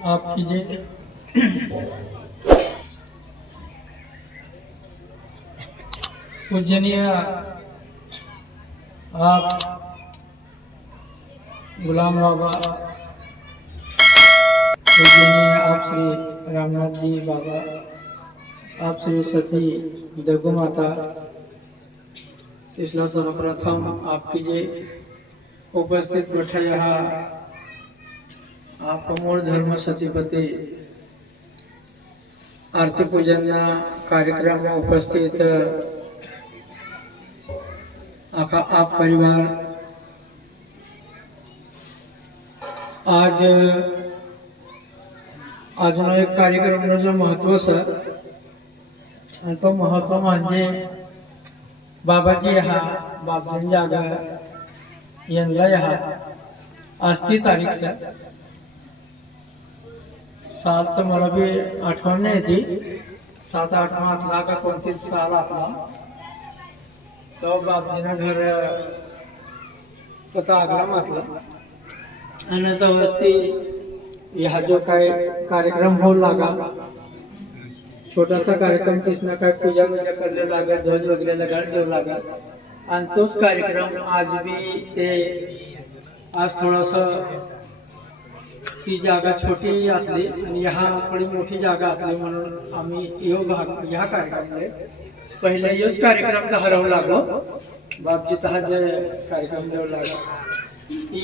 आपकी जे पूजनीय आप गुलाम बाबा पूजनीय आप श्री रामनाथ जी बाबा आप श्री सती दगू माता इसला सर्वप्रथम आपकी जे उपस्थित बैठा यहाँ आप मूळ धर्म सतीपती आरती पूजनना कार्यक्रम में उपस्थित आपा आप परिवार आज આજનો એક કાર્યક્રમનો જે મહત્વ છે અને તો મહત્વ म्हणजे बाबाजी हा बाबांनी जागा यांना हा आज ती तारीख साल तर मला बी आठवण नाही येते सात आठवणातला का कोणतीच साल आतला तो बापजीनं घर स्वतः आग्रम मातला आणि तेव्हाच ती ह्या जो काय कार्यक्रम होऊ लागा. छोटासा कार्यक्रम तिथनं काय पूजा पूजा करले लागा ध्वज वगैरे लगाड देऊ लागा. आणि तोच कार्यक्रम आज बी ते आज थोडस ती जागा छोटी आतली आणि ह्या थोडी मोठी जागा आतली म्हणून आम्ही यो भाग ह्या कार्यक्रमाले पहिले योच कार्यक्रम हरवू लागलो. बापजी तहा जे कार्यक्रम देऊ लागलो. की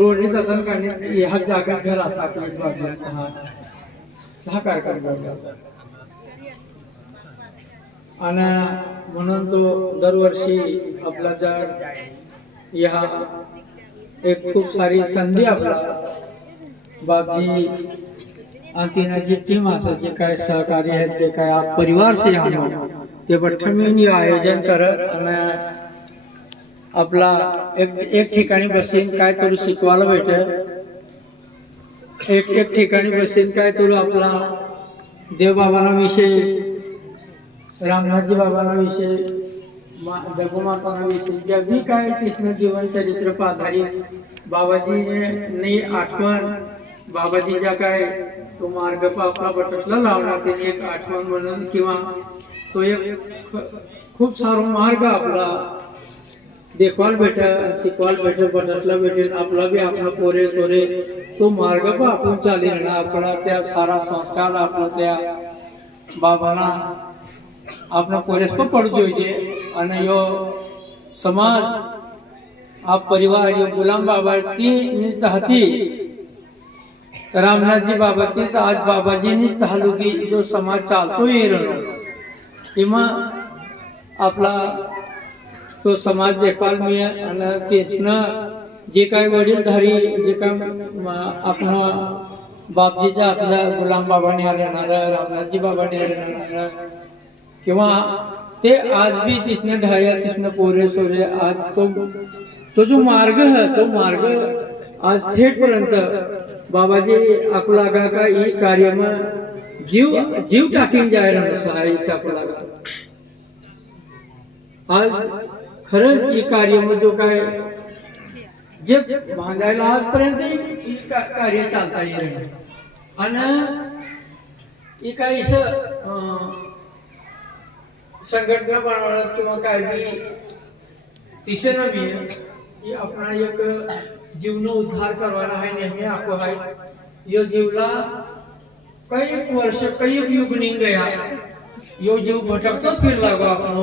रोडनी जाताना काही ह्या जागा घर असा आपली बाबजी हा. हा कार्यक्रम देऊ आणि म्हणून तो दरवर्षी आपला जर ह्या एक खूप सारी संधी आपला बाबजी आणि जी टीम असं जे काय सहकारी आहेत जे काय आप परिवार से आलो ते बठ्ठ आयोजन करत आणि आपला एक एक ठिकाणी बसीन काय करू शिकवायला भेटेल एक एक ठिकाणी बसीन काय करू आपला देवबाबांना विषयी रामनाथजी बाबांना विषयी दगोमातांना विषयी ज्या काय कृष्ण जीवन चरित्र आधारित बाबाजीने आठवण बाबाजीच्या काय तो मार्ग आपला बटसला लावला त्याने एक आठवण म्हणून किंवा तो एक खूप सारा मार्ग आपला देखभाल भेटेल शिकवायला भेटेल बटसला भेटेल आपला बी आपला पोरे सोरे तो मार्ग पण आपण चालेल ना आपला त्या सारा संस्कार आपला त्या बाबाला आपला पोरेस पण पडू જોઈએ અને યો સમાજ આ પરિવાર યો ગુલામ બાબા તી નિષ્ઠા હતી रामनाथजी बाबा की तर आज बाबाजींनी तालुकी जो समाज चालतो येणार तेव्हा आपला तो समाज देखभाल मी आणि तेचनं जे काही वडीलधारी जे काय आपण बापजीच्या आपल्या गुलाम बाबाने हरणार रामनाथजी बाबाने हरणार किंवा ते आज बी तिसनं ढाया तिसनं पोरे सोरे आज तो तो जो मार्ग है तो मार्ग आज थेट पर्यंत बाबाजी अकोलागा का ई कार्य में जीव जीव टाकीन जाय रहा अकोलागा आज खरंच ई कार्य जो काय जे बांधायला आजपर्यंत ही का- कार्य चालता येईल. आणि ही काही संघटना प्रमाणात किंवा काही बी दिसेना मी आपण एक जीवन उद्धार करवाना आहे नेहमी आपो आहे. यो जीवला काही वर्ष कई युग निघ गया यो जीव भटकतो फिर लागो आपण.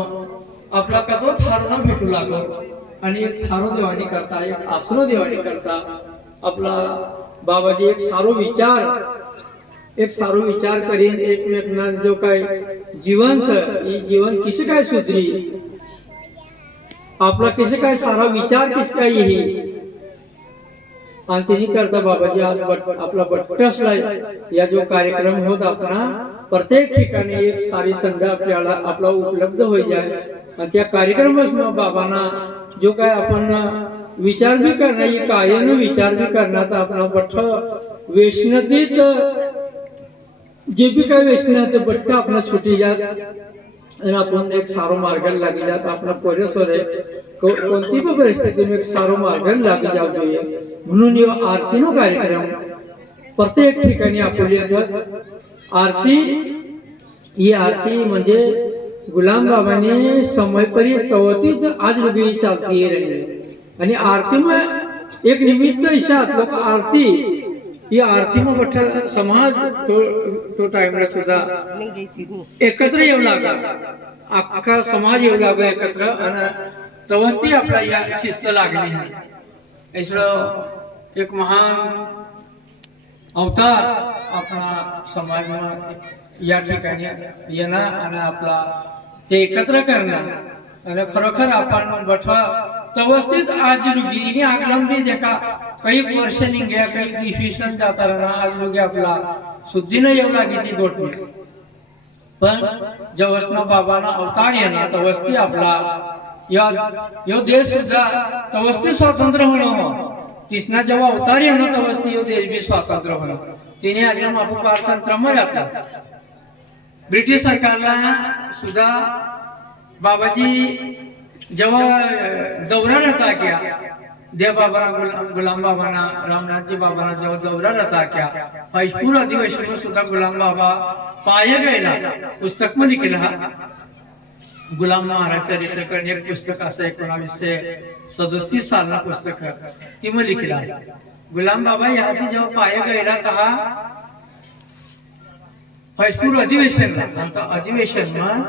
आपला कतो थारो न भेटू लागो. आणि एक थारो देवानी करता एक आसरो देवानी करता आपला बाबाजी एक सारो विचार एक सारो विचार करीन एकमेकना जो काय जीवन स जीवन किस काय सुधरी? आपला किस काय सारा विचार किस काय येईल? आणि आणखी करता बाबाजी आज बट आपला बट्टसला या जो कार्यक्रम होत आपला प्रत्येक ठिकाणी एक सारी संधी आपल्याला आपला उपलब्ध होई जाय. आणि त्या कार्यक्रमच बाबांना जो काय आपण विचार बी करणार कायन विचार बी करणार आपला आपण बठ्ठ वैष्णतीत जे बी काय वेचणं ते बट्ट आपण सुटी जात आणि आपण एक सारो मार्गाला लागली जात आपला परिसर आहे. कोणती पण परिस्थिती एक सारो मार्गाला लागली जाऊ म्हणून यो आरतीनो कार्यक्रम. प्रत्येक ठिकाणी आपुली आरती ही आरती म्हणजे गुलाम बाबाने समयपरी तवतीच आज वेगळी चालती आणि आरती मग एक निमित्त इशात लोक आरती ही आरती मग मोठा समाज तो तो टाइमला सुद्धा एकत्र येऊ लागला. अख्खा समाज येऊ लागला एकत्र. आणि तवती आपला या शिस्त लागली. याचं एक महान अवतार आपला समाज या ठिकाणी येणार आणि आपला ते एकत्र करणार. आणि खरोखर आपण बठवा तवस्थित आज रुगी आगलंबी देखा काही वर्ष निघ्या काही इसवी सन जाता राहणार आज रुगी आपला शुद्धीनं येऊ लागली ती गोठणी. पण जवसना बाबाना अवतार येणार तवस्ती आपला या यो देश सुद्धा तवस्ती स्वातंत्र्य होणं हो. तिसना जेव्हा अवतार येणं तवस्ती यो देश बी स्वातंत्र्य होणं. तिने आपल्या आपण पारतंत्र्य मग घातला. ब्रिटिश सरकारला सुद्धा बाबाजी जेव्हा दौरा रहता क्या देव बाबा गुलाम गुलाम रामनाथजी बाबांना जेव्हा दौरा रहता क्या पैशपूर अधिवेशन सुद्धा गुलाम बाबा पाया गेला पुस्तकमध्ये केला हा. गुलाम महाराज चरित्रकरण एक पुस्तक असं एकोणावीसशे सदोतीस साला पुस्तक ती मग लिखला गुलाम बाबा ह्याची जेव्हा पाय गेला का फैजपूर अधिवेशनला आता अधिवेशन मग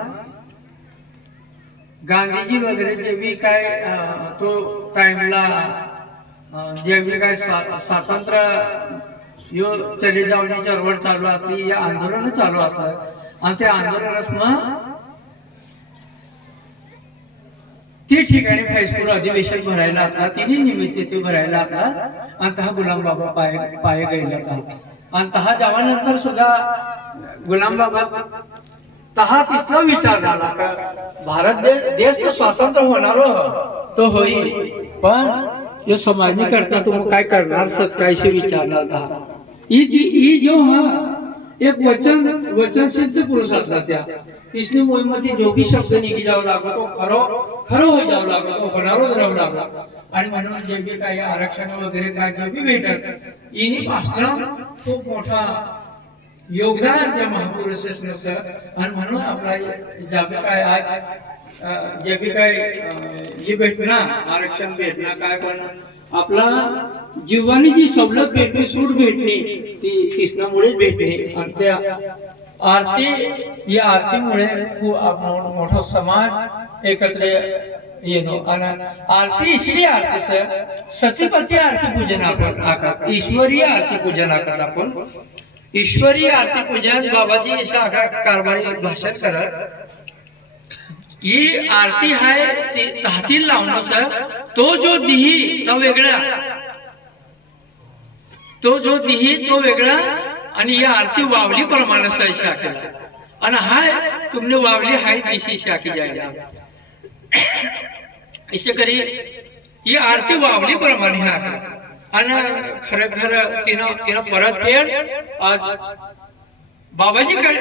गांधीजी वगैरे जे बी काय तो टाइमला जे बी काय स्वातंत्र्य यो चले जावणी चळवळ चालू असली या आंदोलन चालू असलं आणि ते आंदोलनास मग ते ठिकाणी फैजपूर अधिवेशन भरायला असला तिन्ही निमित्त ते भरायला असला आणि तहा गुलाम बाबा पाय पाय गेला होता आणि तहा जावानंतर सुद्धा गुलाम बाबा तहा तिसरा विचार झाला का भारत देश देश तर स्वातंत्र्य होणार हो. तो होईल पण हे समाजनी करता तुम्ही काय करणार? सत्कायशी विचारणार तहा ही जी ही जो हा एक वचन वचन सिद्ध पुरुष असला त्या. तिसरी मोहीमध्ये जो बी शब्द निघी जाऊ लागला तो खरो खरो होई जाऊ लागला तो होणारच राहू आणि म्हणून जे बी काही आरक्षण वगैरे काय जे बी भेटत इनी पासन खूप मोठा योगदान त्या महापुरुषाचं आणि म्हणून आपला जे बी काय आज जे बी काय हे भेटणार आरक्षण भेटणार काय पण आपला जीवानी जी सवलत भेटणे सूट भेटणे ती कृष्णामुळेच भेटणे आणि त्या आरती या आरतीमुळे खूप आपण मोठा समाज एकत्र येणं आणि आरती इसलिए आरती सर. सतीपती आरती पूजन आपण आकार ईश्वरीय आरती पूजन आकार आपण ईश्वरीय आरती पूजन बाबाजी अशा कारभारी भाषण करत. ही आरती आहे ती तहातील लावणं सर. तो जो दिही तो वेगळा. तो जो दिही तो वेगळा. आणि ही आरती वावली प्रमाणे सही शाखेला आणि हाय तुमने वावली हाय दिशी शाखी जायला इसे करी ही आरती वावली प्रमाणे हा आणि खरं खरं तिनं तिनं परत फेड आज बाबाजी कर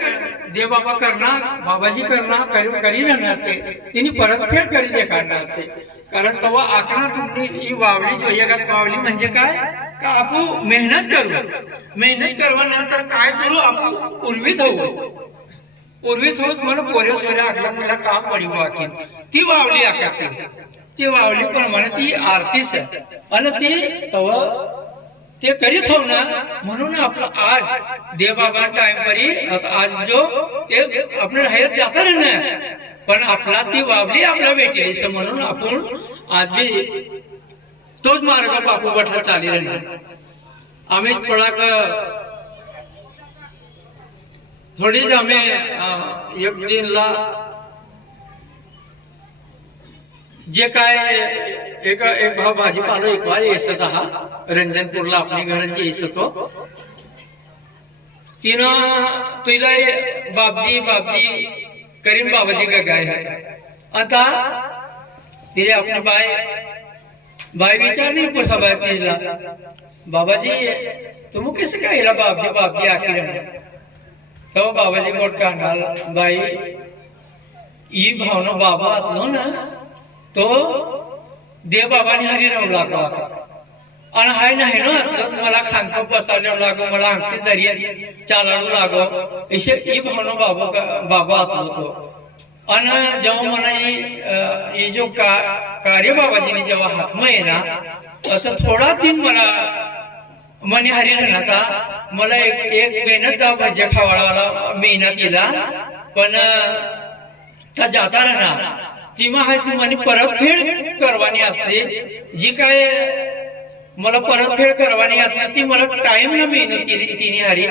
देव बाबा करणार बाबाजी करणार करी करी राहणार ते तिने परतफेड करी दे काढणार ते कारण तेव्हा आकडा तुमची ही वावली जो जगात वावली म्हणजे काय का आपण मेहनत करू मेहनत करवानंतर काय करू आपण उर्वीत होऊ उर्वीत होत म्हणून पोरे सोऱ्या आटला मला काम पडी वाकी ती वावली आकाती ती वावली प्रमाणे ती आरतीच आहे आणि ती तेव्हा ते करीत हो ना म्हणून आपलं आज देवबाबा टाइम परी आज जो ते आपण हयात जाता ना पण आपला ती वावली आपल्या भेटली म्हणून आपण आज बी तोच मार्ग बापू बठा चाली राहणार आम्ही थोडा क थोडीच आम्ही अं, एक दिनला जे काय एक एक भाव भाजीपाला एकवार येसत हा रंजनपूरला आपली घरांची येसतो तिनं तुला बापजी बापजी करीम बाबाजी का गाय है आता तिने आपली बाय भाई विचार नहीं पोसा तेजला बाबा बाबाजी तुम किस जी बापजी बापजी आखिर तो बाबाजी मोठ काढणार बाई ई भावना बाबा आतलो ना तो देव बाबाने हरिराम लागला आणि हाय नाही ना आतलं मला खानपं बसायला लागो मला अंगठी दर्या चालावं लागो असे ई भावना बाबा बाबा आतलो तो आणि जेव्हा मला ही ही जो का कार्य बाबाजीने जेव्हा हातम आहे ना तर थोडा दिन मला मनी हरी राहता मला एक एक मेहनत भजे खावाळाला मेहनत केला पण त्या जाता राहणार ती मग ती म्हणे परतफेड करवानी असते जी काय मला परतफेड करवानी असते ती मला टाइम ना मेहनत केली तिने हरी.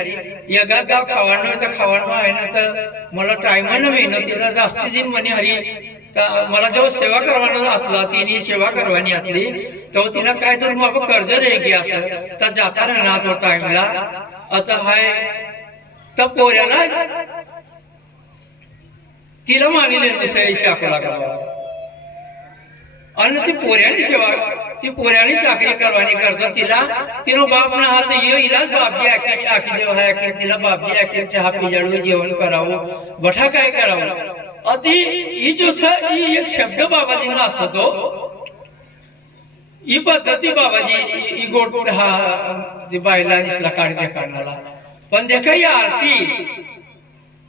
एका गाव खावाणं तर खावाणं आहे ना तर मला टाइमानं मेहनत तिला जास्ती दिन म्हणे हरी मला जेव्हा सेवा करवाना असला तिने सेवा करवानी असली तेव्हा तिला काय तर मग कर्ज दे की असं. तर जाता राहणार तो टाइमला आता हाय तर पोऱ्याला तिला मानिले दुसऱ्या शाखला आणि ती पोऱ्याने सेवा ती पोऱ्याने चाकरी करवानी करतो. तिला तिनं बाप ना हात येईला हिला बापजी आखी आखी देव हाय आखी. तिला बापजी आखी चहा पिजाडू जेवण करावं बठा काय करावं? अति ही जो स ही एक शब्द बाबाजींना असतो. ही पद्धती बाबाजी ही- ही हा बायला दिसला काढ देखाणाला पण देखा ही आरती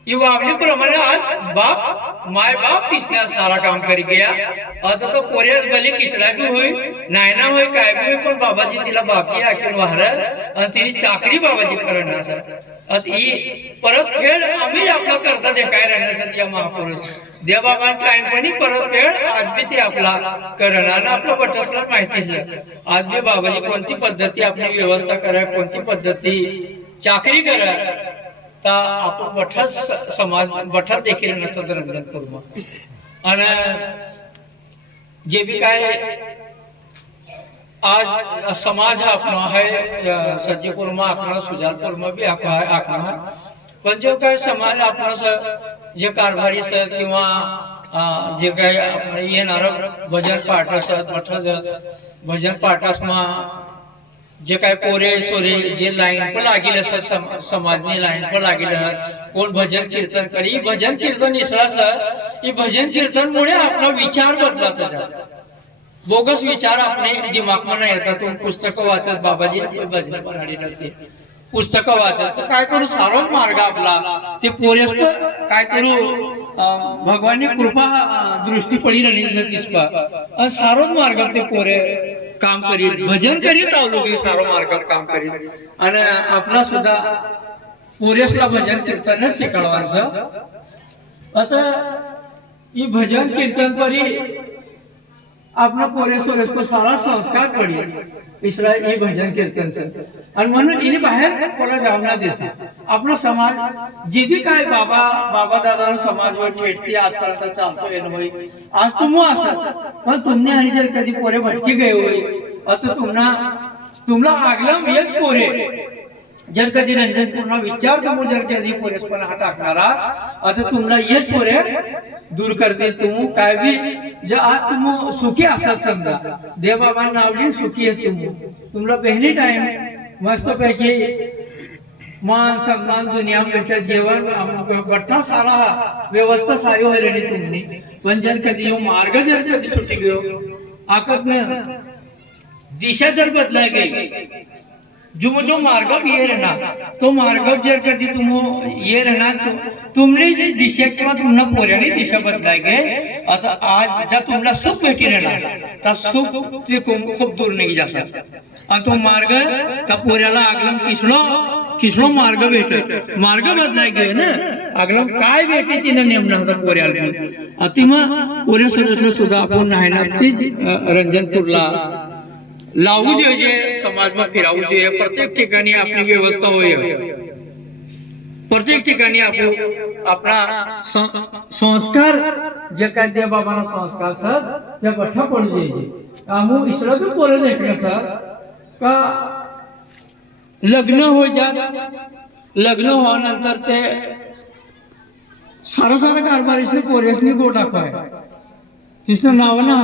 ही वावली प्रमाणे आज बाप माय बाप तिसऱ्या सारा काम करी गया. आता तो पोऱ्याच भले किसडा बी होई नायना होई काय बी होई पण बाबाजी तिला बापजी हाकीन वाहर आणि तिने चाकरी बाबाजी करणार सर आता ही परत खेळ आम्ही आपला करता देखाय राहण्यासाठी या महापुरुष. देवबाबा टाइम पण परत खेळ आज बी ते आपला करणार आणि आपला बटसला माहिती सर आज बी बाबाजी कोणती पद्धती आपली व्यवस्था करा कोणती पद्धती चाकरी करा. तर आपण बठत समाज बठत देखील नसत रंजन कुर्म आणि जे बी काय आज समाज हा आपण आहे सज्ज कुर्म आपण सुजाल कुर्म बी आपण पण जो काय समाज आपण जे कारभारी सर किंवा अं, जे काय आपण येणार भजन पाठ असत मठ भजन पाठ असमा जे काय पोरे सोरे जे लाईन पण लागेल असं समाजनी लाईन पण लागेल कोण भजन कीर्तन करी भजन कीर्तन इसरा ही भजन कीर्तन मुळे आपला विचार बदलत त्याच्यात बोगस विचार आपले दिमागमध्ये येतात तुम्ही पुस्तक वाचत बाबाजी भजन बनाडी नव्हते पुस्तकं वाचत तर काय करू? सारो मार्ग आपला. ते पोरेस पण काय करू? अं, भगवाननी कृपा दृष्टी पडी राहिली दिसपा सारो मार्ग ते पोरे काम करीत. भजन करीत आवलो सारो मार्ग काम करीत. आणि आपला सुद्धा पोरेसला भजन कीर्तनच शिकवायचं आता ही भजन कीर्तन परी आपलं पोरे सोरेस को सारा संस्कार पडी इसरा हे भजन कीर्तन सर आणि म्हणून इने बाहेर कोणा जाऊ ना देसा आपला समाज जे बी काय बाबा बाबा दादा समाजवर ठेटते आजपर्यंत चालतो ना होई आज तुम असत पण तुमने आणि जर कधी पोरे भटकी गए होई आता तुम्हाला तुम्हाला आगलम हेच पोरे. जर कधी रंजन पूर्ण विचार तुम्ही जर कधी पोरेसपणा हा टाकणारा आता तुम्हाला येत पोरे दूर करतेस तू. काय बी जे आज तुम सुखी असाल समजा देवबाबा नावली सुखी आहे तुम. तुम्हाला पहिली टाइम मस्त पैकी मान सन्मान दुनिया भेटत जेवण बट्टा सारा व्यवस्था सारी होई रेणी तुमने. पण जर कधी येऊ मार्ग जर कधी सुटी गयो आकत न दिशा जर बदलाय गई जो जो मार्ग ये रहना तो मार्ग जर कधी तुम ये रहना तो तुमने जी दिशा किंवा तुम्हाला पोऱ्याने दिशा बदलाय गे आता आज ज्या तुम्हाला सुख भेटी राहणार त्या सुख ते खूप दूर निघी जातात आणि तो मार्ग त्या पोऱ्याला आगलम किसणो किसणो मार्ग भेटे मार्ग बदलाय गे ना? आगलम काय भेटे तिनं नेमणं होता पोऱ्याला? अति मग पोऱ्या सुद्धा सुद्धा आपण नाही ना तीच रंजनपूरला लावू જોઈએ સમાજમાં ફેરવવું જોઈએ પ્રત્યેક ठिकाणी आपली व्यवस्था होय प्रत्येक ठिकाणी आपण आपला सं- संस्कार जे काय त्या बाबाला संस्कार असत त्या बठ्ठा पडू द्यायचे आमू इसरा बी पोरं देखणं सर का लग्न हो जात लग्न होल्यानंतर ते सारं सारं कारभारीसने पोरेसनी गो टाकाय तिसनं नाव ना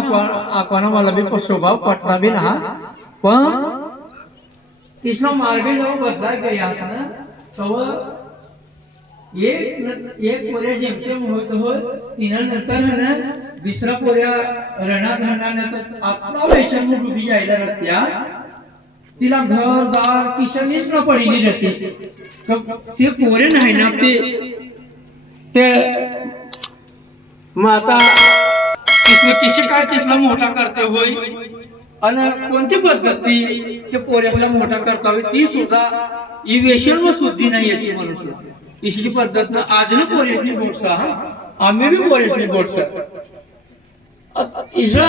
आकवाना मला बी स्वभाव पटला बी ना पण तिसनं मार्ग जेव्हा बदला गया ना एक न- एक पोऱ्या जेमतेम होत होत तिनं नंतर ना दुसरा पोऱ्या रणात राहणार नंतर आपला वैषम्य डुबी जायला रत्या तिला घर दार किशनीच न पडली रती ते पोरे नाही ना ते ते मग आता किशी काय मोठा करते होय? आणि कोणती पद्धती ते पोऱ्याला मोठा करता होय ती सुद्धा इवेशन वेशन व शुद्धी नाही येते मनुष्य इसली पद्धत आज पोरेसनी बोटसा हा? आम्ही बी पोरेसनी बोटसा. इसला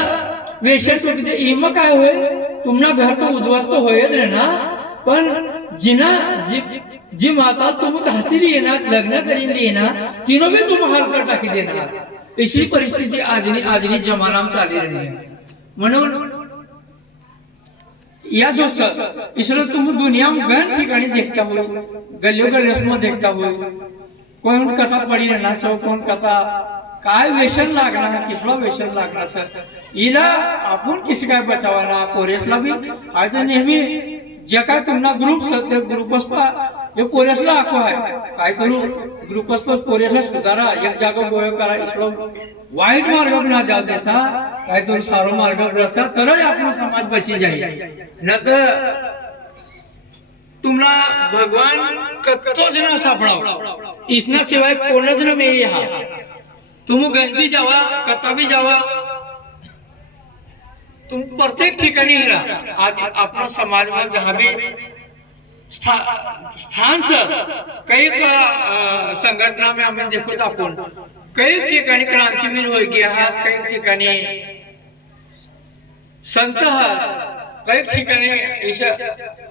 वेशन टूटते इम काय होय? तुमना घर तो उद्ध्वस्त होयच रे ना? पण जिना जी जी माता तुम घातील येणार लग्न करीन येणार तिनं बी तुम हाल टाकी देणार. इसली परिस्थिती आजनी आजनी जमानाम चाली रही है। म्हणून या जो सर इसरो तुम दुनिया में गन ठिकाणी देखता हो गलियों गलियों में देखता हो कोण कथा पडी रहना सर कोण कथा काय वेशन लागणार किसला वेशन लागणार सर? हिला आपण किसी काय बचावाना कोरेसला बी आता नेहमी जे काय तुम्हाला ग्रुप सर ते ग्रुपच पा हे पोरेसला आखो आहे. काय करू? ग्रुपस पण पोरेसला सुधारा. एक जागा गोळ करा इसलो वाईट मार्ग ना जाऊ देसा. काय तुम्ही सारो मार्ग रसा तरच आपला समाज बची जाईल. नक तुम्हाला भगवान कत्तोच ना सापडाव. इसना शिवाय कोणच न मेरी हा. तुम गंदी जावा कथा भी जावा. तुम प्रत्येक ठिकाणी हिरा. आज आपला समाज जहा भी स्था- स्थान सर कई संघटना में हमें देखो तो आपण? कई ठिकाणी क्रांतीवीर होय गे आहात? काही ठिकाणी संत आहात? काही ठिकाणी इशं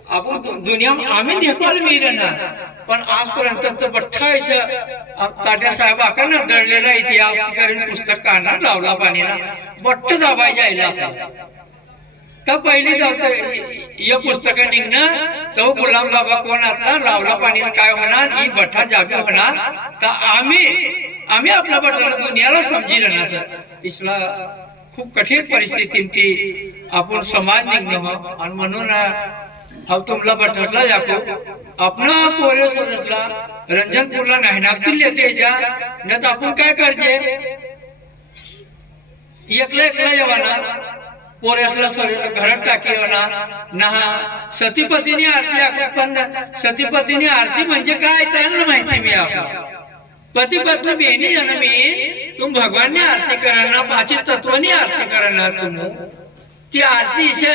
आपण दुनिया आम्ही देखभाल मिळेल ना पण आजपर्यंत तर बठ्ठा इशं ताट्या साहेब आकडनं दडलेला इतिहास पुस्तक काढणार लावला पाणीला. बट्ट दाबाय जायला आता. तर पहिली जात या पुस्तक निघणं तो गुलाम बाबा कोण आता लावला पाणी काय होणार ही बठ्ठा जागी होणार तर आम्ही आम्ही आपल्या बठाला दुनियाला समजी राहणार सर. इसला खूप कठीण परिस्थिती ती आपण समाज निघणं आणि म्हणून हा तुमला बठसला जाको आपण पोरे सोडसला रंजनपूरला नाही नागतील येते ज्या नाही तर आपण काय करजे? एकला एकला येवाना. पोरेसला सोडलं घरात टाकी होणार ना सतीपतीने आरती आपण पण सतीपतीने आरती म्हणजे काय त्यांना माहिती मी आपण पती पत्नी बेनी जन मी तुम भगवानने आरती करणार पाची तत्वनी आरती करणार तुम ती आरती इसे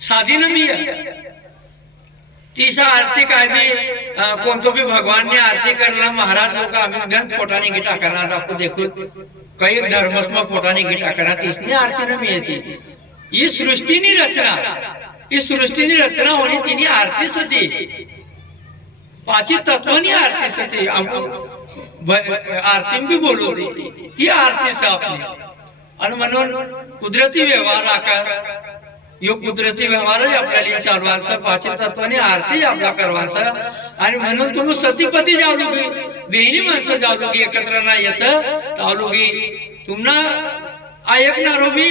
साधी नमी मी तीसा आरती काय बी कोणतो बी भगवानने आरती करणार महाराज लोक आम्ही गण फोटाने घेता करणार आपण देखून. कई धर्मस्म फोटाने गिटा करणार तीसनी आरती न मी ही सृष्टीनी रचना. ही सृष्टीनी रचना होणी तिने आरती सती. पाची तत्वानी आरती आरती बी बोलू ती आरती आपली आणि म्हणून कुदरती व्यवहार आकार यो कुदरती व्यवहारच आपल्याला चालवायचा पाची तत्वाने आरती आपला करवायचा आणि म्हणून तुम्ही सतीपती जावलोगी बेहिणी माणसं जावलोगी एकत्र नाही येत. तावलोगी तुम्हाला ऐकणारो मी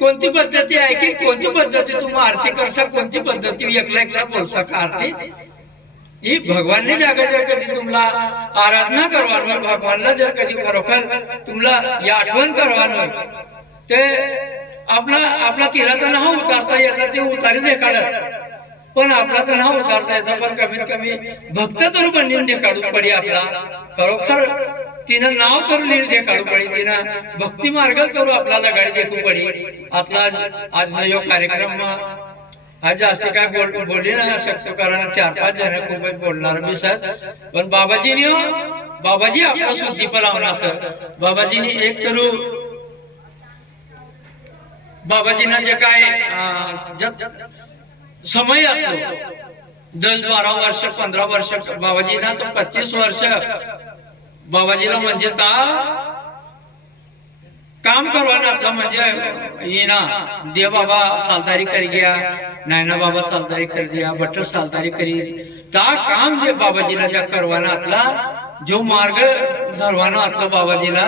कोणती पद्धती ऐकी कोणती पद्धती तुम्ही आरती करसा कोणती पद्धती एकला एकला बोलसा का आरती? ही भगवानने जागा जर कधी तुम्हाला आराधना करवानो भगवानला जर कधी खरोखर तुम्हाला या आठवण करवान ते आपला आपला तिला तर नाव उतारता येतात ते उतारी देखाडत पण आपला तर नाव उतारता येतं पण कमीत कमी भक्त तर बंधून काढू पडी आपला. खरोखर तिनं नाव तर करून काढू पडी तिनं भक्ती मार्ग करू आपल्याला गाडी देखू पडी. आपला आज यो कार्यक्रम आज जास्ती काय बोल बोलली नाही शकतो कारण चार पाच जण खूप बोलणार दिसत सर. पण बाबाजीनी हो, बाबाजी आपला शुद्धी लावणार सर. बाबाजीनी एक करू बाबाजीनं जे काय समय असलो दस बारा वर्ष पंधरा वर्ष बाबाजीना तो पच्चीस वर्ष. बाबाजीला म्हणजे ता काम करवाना असला म्हणजे ये दे बाबा सालदारी कर गया नायना बाबा सालदारी कर दिया भट्ट सालदारी करी. ता काम जे बाबाजीला ज्या करवाना असला जो मार्ग धरवाना असला बाबाजीला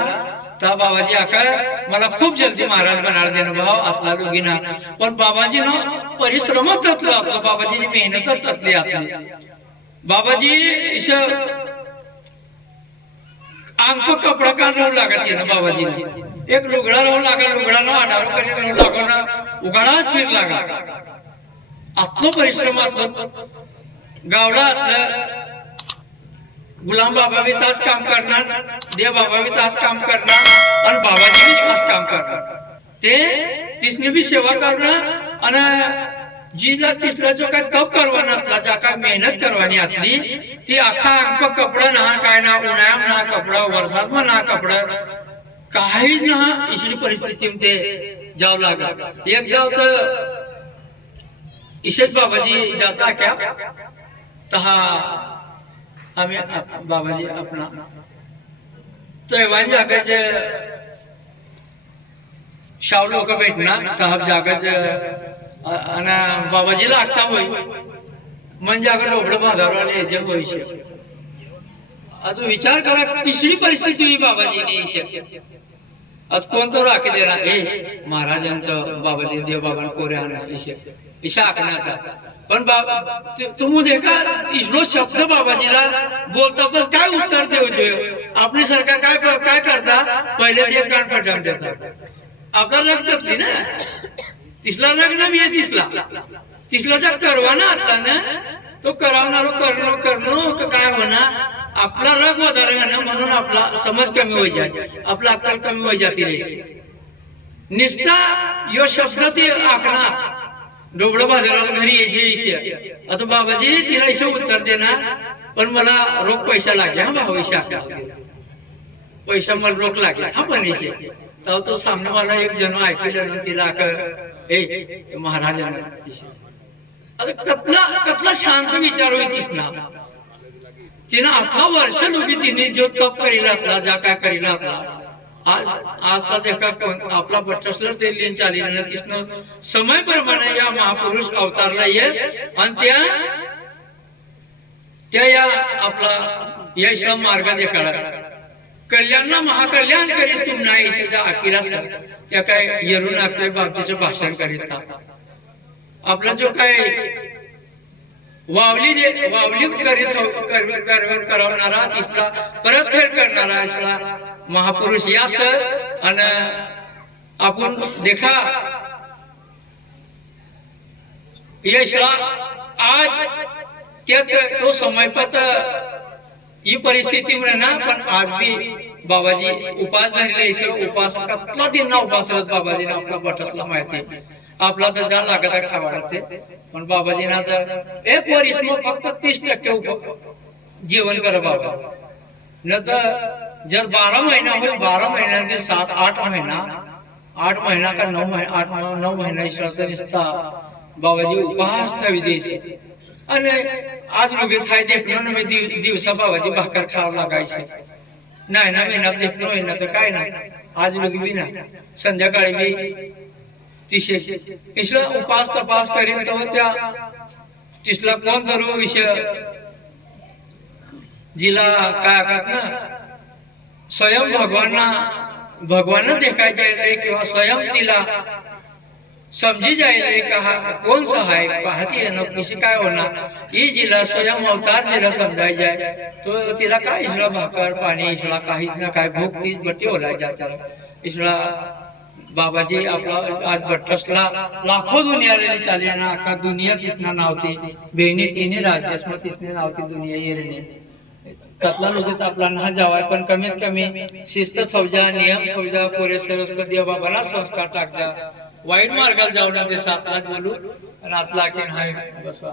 तर बाबाजी आका मला खूप जल्दी महाराज बनाड देणं भाव आतला लोगीना पण बाबाजी ना परिश्रमच ततलं आपलं. बाबाजीने मेहनतच ततली आपली. बाबाजी अंक कपडा का राहू लागत ना बाबाजीने एक लुगडा राहू लागा लुगडा ना अडारू करी राहू लागो ना उघडाच फिर लागा. आत्मपरिश्रमातलं गावडातलं गुलाम बाबा तास काम करणार देव बाबा बी तास काम करणार आणि बाबाजी भी तास काम करणार ते तिसने बी सेवा करणार आणि जी तिसरा जो काय तप करवाना ज्या काय मेहनत करवानी आतली ती अख्खा अंक कपडा ना काय ना उन्हाळ्याम ना कपडा वर्षात ना कपडा काहीच ना इसली परिस्थिती ते जावं एक जाव तर इशेत बाबाजी जाता क्या तहा आम्ही आप- बाबाजी अपना तैवान जागाच शाव लोक भेटणार तहाब जागाच आणि बाबाजीला आत्ता होई म्हणजे अगं डोबडं बाजारवाले जग होईशे आता विचार करा तिसरी परिस्थिती हुई बाबाजीने इशे आता कोण तो राखी देणार हे महाराजांचं बाबाजी देव बाबा कोरे आणा इशे इशा आखण्यात पण बाबा तुम्ही देखा इशलो शब्द बाबाजीला बोलता बस काय उत्तर देऊचे आपली सरकार काय काय करता? पहिले एक कान पटावून देतात आपला रक्तातली ना? तिसला रग मी तिसला? तिसलाचा करवा ना आता ना? तो करावणार करणं करणं काय होणार आपला रग वधारे म्हणून आपला समज कमी होई जाते. आपला अक्कल कमी होई जाते निस्ता यो शब्द ते आखणार. डोबळ बाजाराला घरी यायची इशे आता बाबाजी तिला इशे उत्तर दे ना पण मला रोख पैसा लागे हा भाऊ इशे पैसा मला रोख लागेल हा पण इशे तेव्हा तो सामने मला एक जण ऐकलं ना तिला ए महाराजांना आता कतला कतला शांत विचार होईतीस ना. तिनं अठरा वर्ष लोकी तिने जो तप करीला जा काय करीला असला आज आज तर देखा कोण आपला पट्टसला ते लीन चाली ना तिसनं समय प्रमाणे या महापुरुष अवतारला येत आणि त्या त्या या आपला यश मार्गाने काढत. कल्याण महाकल्याण करीस तुम नाही ईशेचा सर त्या काय येरून आपल्या बाबतीचं भाषण करीत आपला जो काय वावली दे वावली करीत हो- कर- कर- करवणारा तिसला परतफेड करणारा असला महापुरुष या सर आणि आपण देखा यशला आज त्यात तो समयपत ही परिस्थिती म्हणे ना पण आज बी बाबाजी उपास धरले उपास कतला दिन ना उपास राहत बाबाजीने आपला बटसला माहिती आपला तर जा लागत खावाडा ते. पण बाबाजीना तर एक वरीस फक्त तीस टक्के उप जेवण कर बाबा. न तर जर बारा महिना होईल बारा महिन्याचे सात आठ महिना आठ महिना का नऊ महिना आठ नऊ नऊ महिना इसरा निसता बाबाजी उपहास था विदेशी आणि आज लोक थाय देखणं ना मी दिव- दिवसा बाबाजी भाकर खावं लागायचे नाही ना महिना देखणं होईना तर काय नाही आज लोक बी ना संध्याकाळी बी तिशे इसला उपास तपास करीन तेव्हा त्या तिसला कोण धरू विषय? जिला काय आकात ना स्वयं भगवानना भगवान देखाय जायले किंवा स्वयं तिला समजी जाईल कोण सहाय? पाहती आहे कशी काय होणार? ही जिला स्वयं अवतार जिला समजाय जाय तो तिला काय इसला भाकर पाणी इसला काहीच ना काय भूक ती बट्टी ओलाय जातात इसला बाबाजी आपला आज बट्टसला लाखो दुनिया रेली चाली ना अख्खा दुनिया किसना नावती बेनी तिने राज्यस्म तिसने नावती दुनिया येणे त्यातला लोक आपला ना जावाय पण कमीत कमी शिस्त थवजा नियम थवजा पोरे सरस्वती बाबाला संस्कार टाकजा. वाईट मार्गाला जाऊ ना ते सातला बोलू आणि आतला की हाय. बसवा